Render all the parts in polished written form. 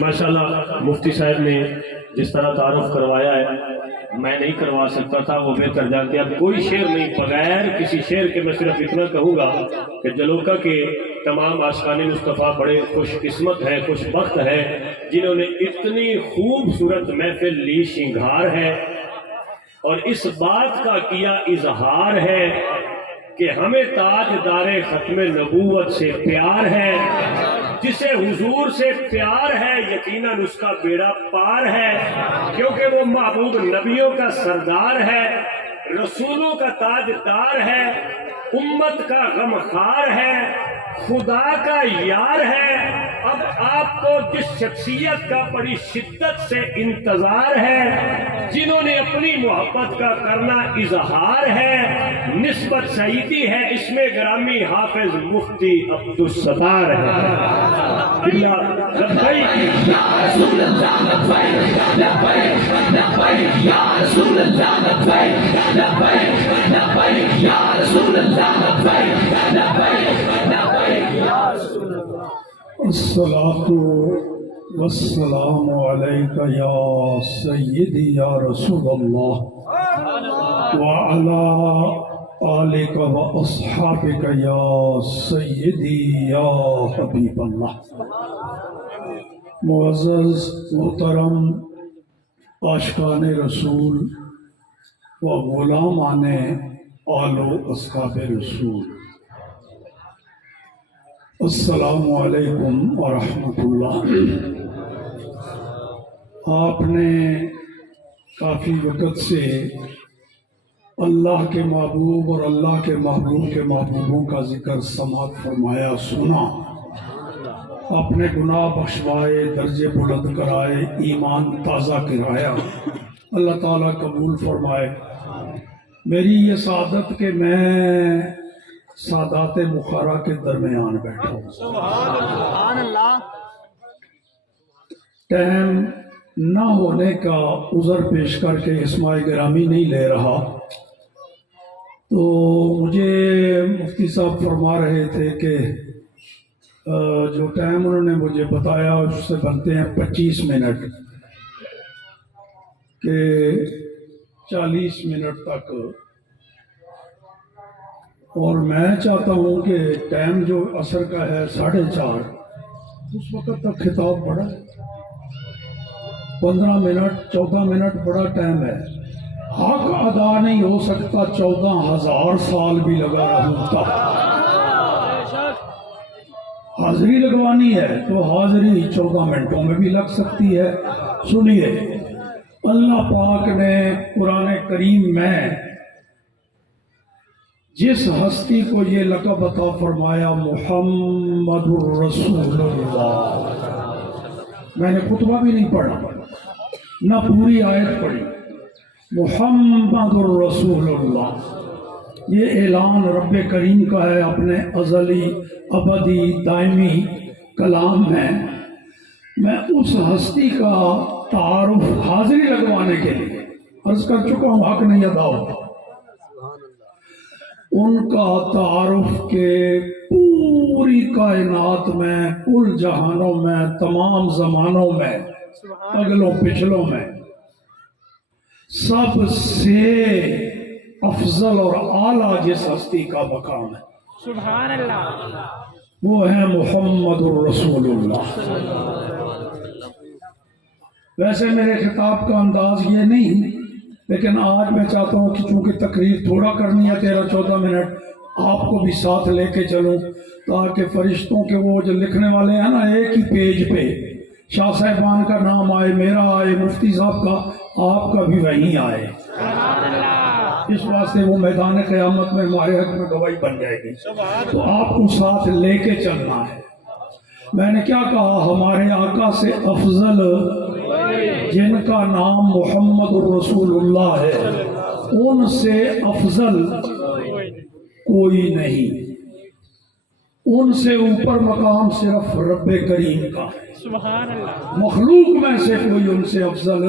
ماشاءاللہ مفتی صاحب نے جس طرح تعارف کروایا ہے میں نہیں کروا سکتا تھا، وہ بہتر جان کے اب کوئی شعر نہیں، بغیر کسی شعر کے میں صرف اتنا کہوں گا کہ جلوکا کے تمام عاشقان مصطفیٰ بڑے خوش قسمت ہے، خوش بخت ہے جنہوں نے اتنی خوبصورت محفل لی، شنگھار ہے اور اس بات کا کیا اظہار ہے کہ ہمیں تاجدار ختم نبوت سے پیار ہے، جسے حضور سے پیار ہے یقیناً اس کا بیڑا پار ہے، کیونکہ وہ محبوب نبیوں کا سردار ہے، رسولوں کا تاجدار ہے، امت کا غمخوار ہے، خدا کا یار ہے۔ اب آپ کو جس شخصیت کا بڑی شدت سے انتظار ہے، جنہوں نے اپنی محبت کا کرنا اظہار ہے، نسبت سعیدی ہے، اس میں گرامی حافظ مفتی عبدالستار ہے۔ الصلاۃ والسلام علیک یا سیدی یا رسول اللہ وعلی آلک و اصحابک یا سیدی یا حبیب اللہ۔ معزز محترم عاشقان رسول و غلامان آل و اصحاب رسول، السلام علیکم ورحمۃ اللہ۔ آپ نے کافی وقت سے اللہ کے محبوب اور اللہ کے محبوب کے محبوبوں کا ذکر سماعت فرمایا، سنا، اپنے گناہ بخشوائے، درجے بلند کرائے، ایمان تازہ کرایا، اللہ تعالیٰ قبول فرمائے۔ میری یہ سعادت کہ میں سادات بخارا کے درمیان بیٹھا ہوں۔ سبحان اللہ۔ ٹائم نہ ہونے کا عذر پیش کر کے اسماء گرامی نہیں لے رہا، تو مجھے مفتی صاحب فرما رہے تھے کہ جو ٹائم انہوں نے مجھے بتایا اس سے بنتے ہیں 25 منٹ، کہ 40 منٹ تک، اور میں چاہتا ہوں کہ ٹائم جو عصر کا ہے 4:30، اس وقت تک خطاب بڑا ہے، 15 منٹ 14 منٹ بڑا ٹائم ہے۔ حق ادا نہیں ہو سکتا 14,000 سال بھی لگا رہتا، حاضری لگوانی ہے تو حاضری 14 منٹوں میں بھی لگ سکتی ہے۔ سنیے، اللہ پاک نے قرآن کریم میں جس ہستی کو یہ لقب عطا فرمایا، محمد الرسول اللہ، میں نے خطبہ بھی نہیں پڑھا، نہ پوری آیت پڑھی، محمد الرسول اللہ، یہ اعلان رب کریم کا ہے اپنے ازلی ابدی دائمی کلام میں۔ میں اس ہستی کا تعارف حاضری لگوانے کے لیے عرض کر چکا ہوں، حق نہیں ادا ہوتا، ان کا تعارف کے پوری کائنات میں، کل جہانوں میں، تمام زمانوں میں، اگلوں پچھلوں میں سب سے افضل اور اعلیٰ جس ہستی کا مقام ہے، سبحان اللہ، وہ ہے محمد الرسول اللہ۔ ویسے میرے خطاب کا انداز یہ نہیں، لیکن آج میں چاہتا ہوں کہ چونکہ تقریر تھوڑا کرنی ہے 13-14 منٹ، آپ کو بھی ساتھ لے کے چلوں، تاکہ فرشتوں کے وہ جو لکھنے والے ہیں نا ایک ہی پیج پہ، شاہ صاحبان کا نام آئے، میرا آئے، مفتی صاحب کا، آپ کا بھی وہیں آئے، اس واسطے وہ میدان قیامت میں ہمارے حق میں گواہی بن جائے گی، تو آپ کو ساتھ لے کے چلنا ہے۔ میں نے کیا کہا، ہمارے آقا سے افضل جن کا نام محمد الرسول اللہ ہے، ان سے افضل کوئی نہیں، ان سے اوپر مقام صرف رب کریم کا ہے، سبحان اللہ، مخلوق میں سے کوئی ان سے افضل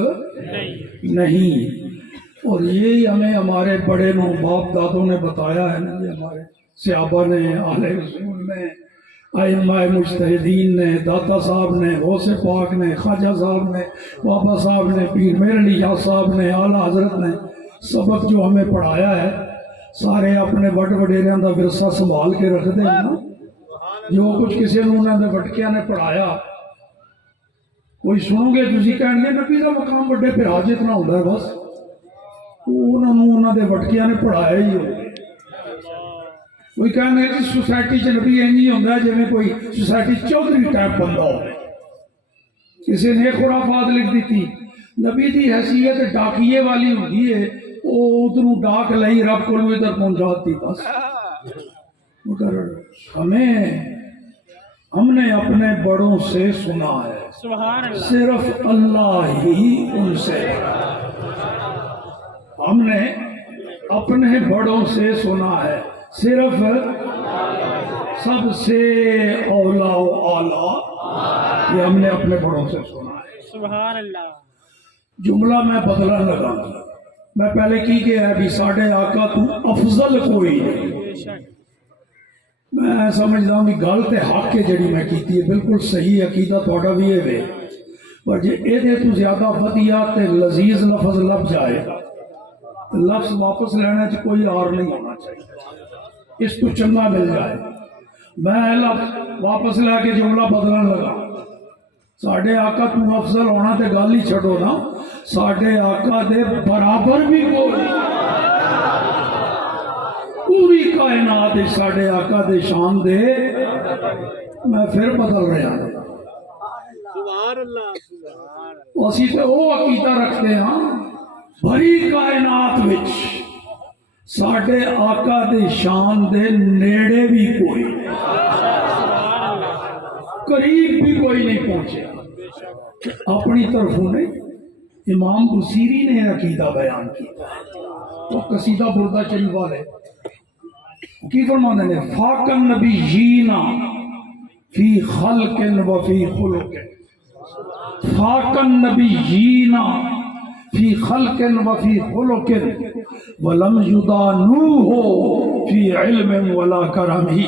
نہیں۔ اور یہی ہمیں ہمارے بڑے باپ دادوں نے بتایا ہے نا، یہ ہمارے صحابہ نے، آل رسول نے، ائمہ مجتہدین نے، داتا صاحب نے، غوث پاک نے، خواجہ صاحب نے، بابا صاحب نے، پیر میر علی شاہ صاحب نے، اعلیٰ حضرت نے سبق جو ہمیں پڑھایا ہے، سارے اپنے وڈ وڈیریاں دا ورثہ سنبھال کے رکھتے ہیں نا۔ جو کچھ کسی نے انہوں نے وٹکیاں نے پڑھایا، کوئی سنو گے تسی کہیں گے نبی دا مقام بڑے پھر حاجت نہ ہوتا ہے، بس انہوں نے وٹکیاں نے پڑھایا ہی ہو۔ کوئی کہنا ہے کہ سوسائٹی چ نبی نہیں ہوتا ہے جی کوئی سوسائٹی چودھری ٹائپ بندہ ہو، کسی نے خرافات لکھ دیتی۔ نبی دی حیثیت ڈاکیے والی ہوتی ہے، وہ ادھر ڈاک لئی رب کو ادھر پہنچاتی، بس۔ مگر ہم نے اپنے بڑوں سے سنا ہے، سبحان اللہ، صرف اللہ ہی ان سے۔ ہم نے اپنے بڑوں سے سنا ہے، صرف سب سے اولا و اعلیٰ یہ ہم نے اپنے بڑوں سے سنا ہے۔ سبحان اللہ، جملہ میں بدلن لگا، میں پہلے کی گیا ہے بھی ساڑھے آقا تو افضل کوئی نہیں۔ بے شک، میں سمجھتا ہوں کہ گل تے حق کے جڑی میں کیتی ہے بالکل صحیح، عقیدہ تھوڑا بھی ہے، پر جے اے تو زیادہ ودیا تے لذیذ لفظ لب جائے، لفظ واپس لینے چ کوئی اور نہیں ہونا چاہیے، اس تو چنگا مل جائے۔ میں لفظ واپس لے کے جملہ بدلن لگا، ساڈے آقا تو افضل ہونا تے گل ہی چھڑو نا، ساڈے آقا دے برابر بھی کوئی، پوری کائنات ساڈے آقا دے شان دے، میں پھر بدل رہا ہوں۔ سبحان اللہ، سبحان اللہ، اسی تے وہ عقیدہ رکھتے ہیں بھری کائنات وچ ساڈے آقا دے شان دے نیڑے بھی کوئی، قریب بھی کوئی نہیں پہنچیا، اپنی طرفوں نہیں۔ امام بصیری نے عقیدہ بیان کیا، تو قصیدہ بردہ چلی والے کی فرماتے ہیں، فاق النبیین فی خلق و فی خلق، فاق النبیین فی خلق و فی خلق ولم یدانوہ فی علم ولا کرم ہی۔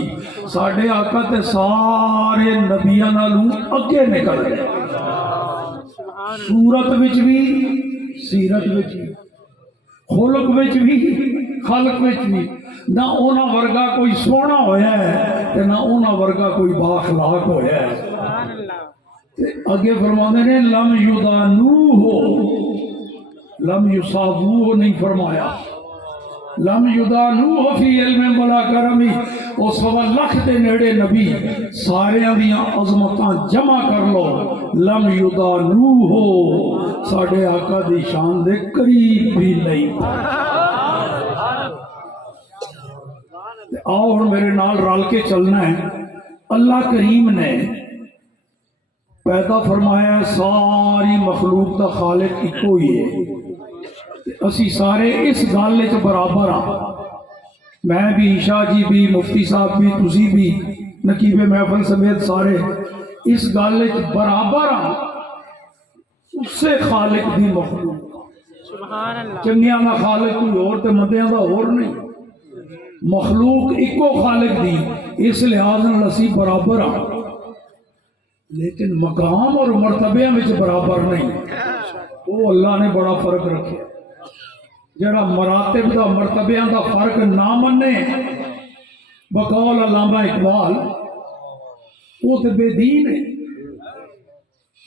ساڑھے آقا تے سارے نبیاں نالوں اگے نکل گئے، صورت وچ بھی، سیرت وچ بھی، خلق وچ بھی، خلق وچ بھی۔ نہ اونا ورگا کوئی سونا ہویا ہے تے نہ اونا ورگا کوئی باخلاق ہویا ہے۔ سبحان اللہ، تے اگے فرمانے نے لم یدانوہ، لم یصابوہ نہیں فرمایا، لم یدانوہ فی علم ولا کرمی۔ او 1.25 دے نیڑے نبی سارے دیاں عظمتاں جمع کر لو، لم یدانوہ ساڑھے آقا دی شان دے قریب بھی نہیں۔ آؤ ہن میرے نال رل کے چلنا ہے۔ اللہ کریم نے پیدا فرمایا ساری مخلوق دا خالق ایکو ہی ہے، اسی سارے اس گل وچ برابر ہاں، میں بھی، عشاء جی بھی، مفتی صاحب بھی، تسی بھی، نقیب محفل سمیت سارے اس گل وچ برابر ہاں، اس سے خالق دی مخلوق، سبحان اللہ، چنگیاں دا خالق کوئی اور تے مندیاں دا اور نہیں، مخلوق ایکو خالق دی، اس لحاظ نال اسی برابر ہاں، لیکن مقام اور مرتبے میں برابر نہیں۔ وہ اللہ نے بڑا فرق رکھے، جڑا مراتب دا مرتبے دا فرق نہ منے، بقول علامہ اقبال، وہ تو بے دین ہے۔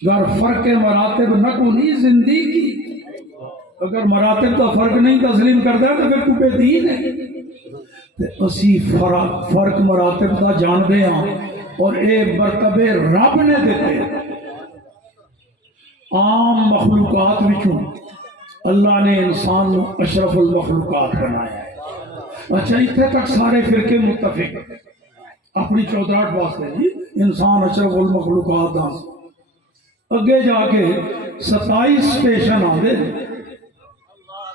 اگر فرق مراتب نہ کونی زندگی، اگر مراتب دا فرق نہیں تسلیم کرتا تو پھر تو بے دین ہے۔ اسی فرق مراتب دا جان دے ہاں، اور اے مرتبے رب نے دیتے۔ عام مخلوقات وچوں اللہ نے انسان نو اشرف المخلوقات بنایا ہے۔ اچھا اتنے تک سارے فرقے متفق، اپنی چودراہٹ واسطے جی انسان اشرف المخلوقات دا۔ اگے جا کے 27 سٹیشن آدھے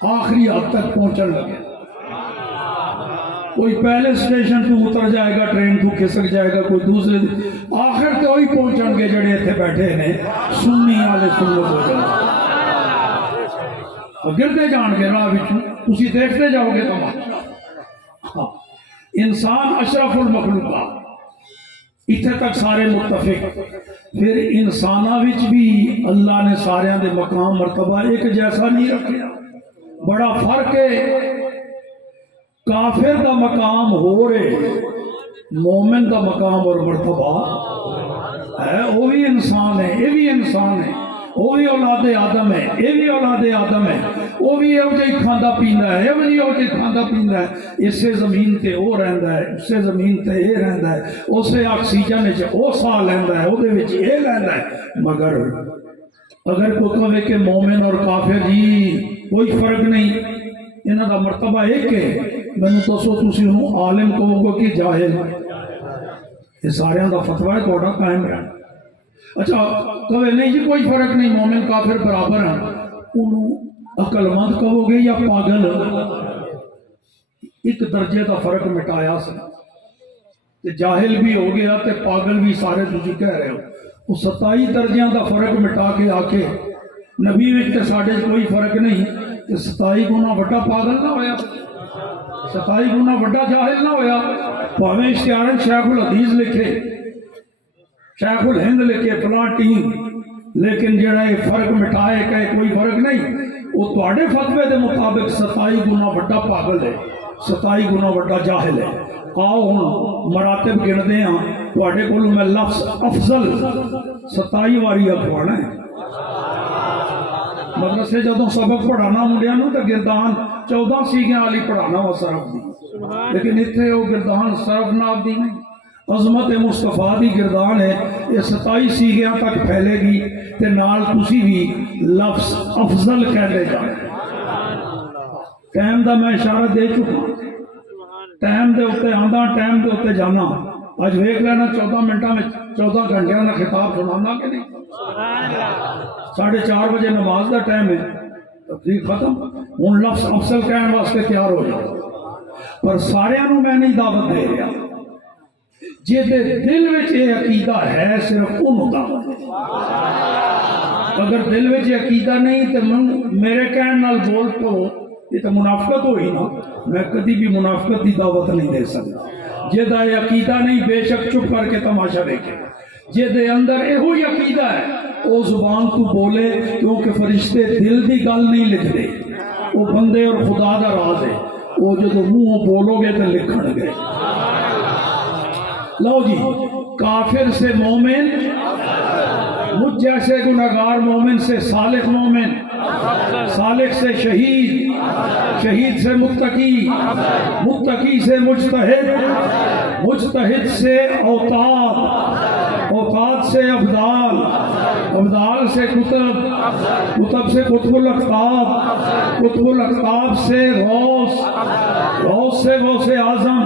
آخری حد تک پہنچن لگے۔ کوئی پہلے سٹیشن تو اتر جائے گا، ٹرین تو کھسک جائے گا، کوئی دوسرے، آخر تو وہی پہنچن گے جڑے اتنے بیٹھے نے سنی والے سنت ہو جائے، گرتے جان گے راہ وچوں، تسی دیکھتے جاؤ گے تماشا۔ انسان اشرف المخلوقات، اتنے تک سارے متفق. پھر انساناں وچ بھی اللہ نے سارے دے مقام مرتبہ ایک جیسا نہیں رکھا. بڑا فرق ہے. کافر دا مقام ہو رہے، مومن دا مقام اور مرتبہ ہے. وہ بھی انسان ہے، یہ بھی انسان ہے. وہ بھی اولاد آدم ہے، یہ بھی اولاد آدم ہے. وہ بھی یہ جی کھانا پیندا ہے، یہ بھی یہ جی کھانا پیندا ہے. اسے زمین تے وہ رہندا ہے، اسے زمین تے یہ رہندا ہے، اسے آکسیجن وچ وہ ساہ لیندا ہے، وہ وچ یہ لیندا ہے. مگر اگر کوئی کہے کہ مومن اور کافر جی کوئی فرق نہیں، انہاں دا مرتبہ ایک ہے، مینوں دسو تسی انہوں عالم کہو گے کہ جاہل؟ یہ سارے دا فتویٰ ہے تھوڑا قائم رہنا. اچھا کہے نہیں جی کوئی فرق نہیں، مومن کافر برابر ہیں، انہوں عقل مند کہو گے یا پاگل؟ ایک درجے کا فرق مٹایا سے جاہل بھی ہو گیا تے پاگل بھی سارے تجھے کہہ رہے ہو. وہ 27 درجیاں کا فرق مٹا کے آ کے نبی تے ساڈے کوئی فرق نہیں تے 27 گنا وڈا پاگل نہ ہویا، 27 گنا وڈا جاہل نہ ہویا. بھاویں اشتہارن شیخ الحدیث لکھے، شیخ الہند لکھے، فلاں ٹیم، لیکن جڑا یہ فرق مٹائے کہ کوئی فرق نہیں، وہ تواڈے فتوے دے مطابق 27 گنا وڈا پاگل ہے، 27 گنا وڈا جاہل ہے. آؤ ہن مراتب گنتے ہیں. تواڈے کولوں میں لفظ افضل 27 واری اخوانا ہے. مدرسے جدوں سبق پڑھانا منڈیاں نوں تے گردان 14 سیگیاں والی پڑھانا وا صرف دی، لیکن اتنے وہ گردان صرف ناب دی نہیں. عظمت مصطفیٰ دی گردان ہے، یہ 27 سیگیاں تک پھیلے گی تے نال تسی بھی لفظ افضل کہہ دے جائے. ٹائم دا میں اشارہ دے چکا، ٹائم دے اتے آندا، ٹائم دے اتے جانا. اج ویکھ لینا 14 منٹاں میں 14 گھنٹیاں دا خطاب سنانا کہ نہیں. 4:30 بجے نماز دا ٹائم ہے، تقریر ختم. ہن لفظ افضل کہنے واسطے تیار ہو جاؤ. پر سارے نوں میں نہیں دعوت دے رہا، جے دے دل وچ یہ عقیدہ ہے صرف انہوں دعوت دے. اگر دل وچ یہ عقیدہ نہیں تو میرے کہنے نال بول تو یہ تو منافقت ہوئی نا. میں کبھی بھی منافقت کی دعوت نہیں دے سکتا. جے دا یہ عقیدہ نہیں بے شک چپ کر کے تماشا دیکھے. جے دے اندر یہ عقیدہ ہے وہ زبان تو بولے، کیونکہ فرشتے دل دی گل نہیں لکھتے، وہ بندے اور خدا دا راز ہے. وہ جدو منہ بولو گے تو لکھن گے. لو جی، کافر سے مومن، مجھ جیسے گناہگار مومن سے صالح مومن، صالح سے شہید، شہید سے متقی، متقی سے مجتہد، مجتہد سے اوتاد، اوتاد سے ابدال، ابدال سے کتب، کتب سے قطب الاقطاب، قطب الاقطاب سے غوث، غوث سے غوث اعظم،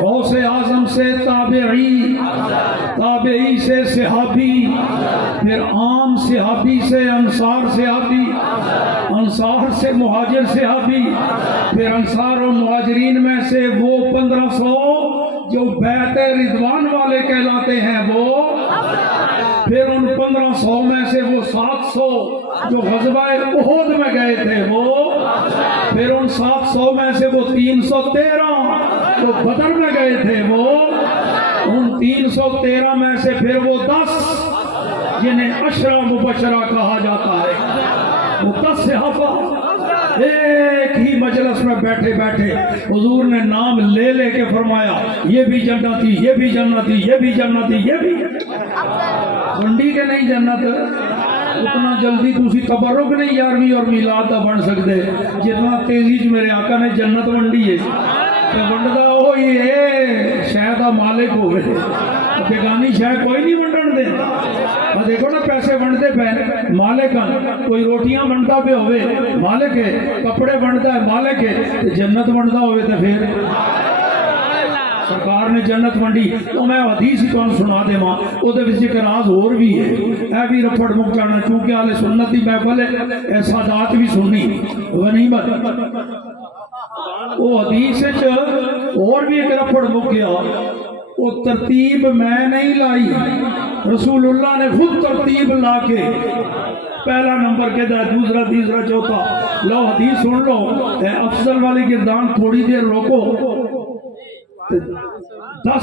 غوث اعظم سے تابعی، تابعی سے صحابی، پھر عام صحابی سے انصار صحابی، انصار سے مہاجر صحابی، پھر انصار و مہاجرین میں سے وہ 1500 جو بیعت رضوان والے کہلاتے ہیں وہ، پھر ان 1500 میں سے وہ 700 جو غزوہ احد میں گئے تھے وہ، پھر ان 700 میں سے وہ 313 جو بدر میں گئے تھے وہ، ان 313 میں سے پھر وہ 10 جنہیں عشرہ مبشرہ کہا جاتا ہے، وہ 10 صحابہ ایک ہی مجلس میں بیٹھے بیٹھے حضور نے نام لے لے کے فرمایا یہ بھی جنتی، یہ بھی جنتی، یہ بھی جنتی، یہ بھی ونڈی کے نہیں جنت. اتنا جلدی تسی تبرک نہیں 11ویں اور میلاد دا بن سکتے جتنا تیزی چ میرے آقا نے جنت ونڈی ہے. ونڈتا وہی ہے شہ دا مالک ہوئے، بیگانی شہ کوئی نہیں ونڈن دے. دیکھو نا پیسے ونڈتے پے مالک ہیں، کوئی روٹیاں ونڈتا پہ ہوئے مالک ہے، کپڑے ونڈتا ہے مالک ہے، جنت ونڈتا ہوئے تو پھر سرکار نے جنت ونڈی. تو میں حدیث ہی تمہیں سنا دے ماں وہ ایک راز اور بھی ہے. اے بھی رپڑ مک جانا چونکہ آل سنت کی محفل ہے، اے سادات بھی سننی غنیمت. وہ حدیث اور بھی ایک رپڑ مک گیا. وہ ترتیب میں نہیں لائی، رسول اللہ نے خود ترتیب لا کے پہلا نمبر کے دا، دوسرا تیسرا چوتھا. لو حدیث سن لو. اے افضل والی گردان تھوڑی دیر روکو، 10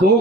2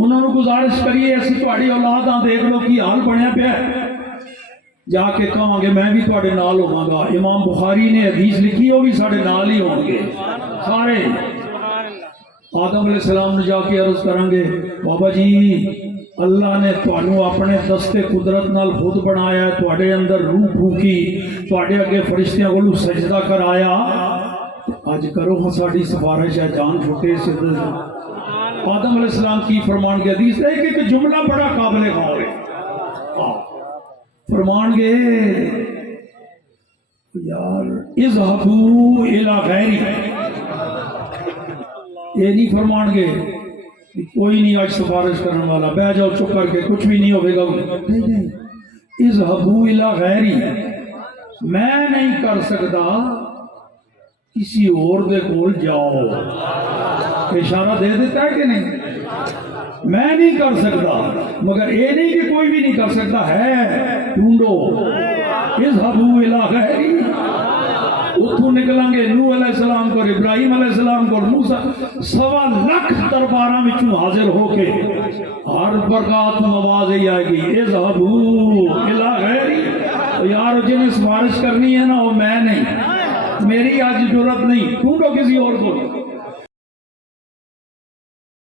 انہوں نے گزارش کریے اسی تہاڈی اولاد ہاں دیکھ لو کی حال بنیا پیا ہے جا کے کہاں گے میں بھی تہاڈے نال ہوواں گا امام بخاری نے حدیث لکھی وہ بھی ساڈے نال ہی ہون گے سارے آدم علیہ السلام نے جا کے عرض کریں گے بابا جی اللہ نے تانوں اپنے دستے قدرت نال خود بنایا ہے تواڈے اندر روح پھونکی تواڈے اگے فرشتیاں کولوں سجدہ کرایا اج کرو ہاں ساڈی سفارش ہے جان چھٹے سے آدم علیہ السلام کی فرمان کے حدیث ایک ایک جملہ بڑا قابل غور ہے فرمان گے یار اذهبوا الى غیری یہ نہیں فرمان گے کوئی نہیں آج سفارش کرنے والا بہ جاؤ چپ کر کے کچھ بھی نہیں ہوئے گا نہیں نہیں اذهبوا الى غیری میں نہیں کر سکتا کسی اور دے کول جاؤ اشارہ دے دیتا ہے کہ نہیں میں نہیں کر سکتا مگر یہ نہیں کہ کوئی بھی نہیں کر سکتا ہے ڈھونڈو اذهبوا الى غیری اتھوں نکلیں گے نوح علیہ السلام کو ابراہیم علیہ السلام کو موسیٰ 1.25 درباراں وچوں حاضر ہو کے ہر برکات نواز ہی آئے گی اذهبوا الى غیری یار جنہیں سفارش کرنی ہے نا وہ میں نہیں میری آج جرت نہیں ڈھونڈو کسی اور کو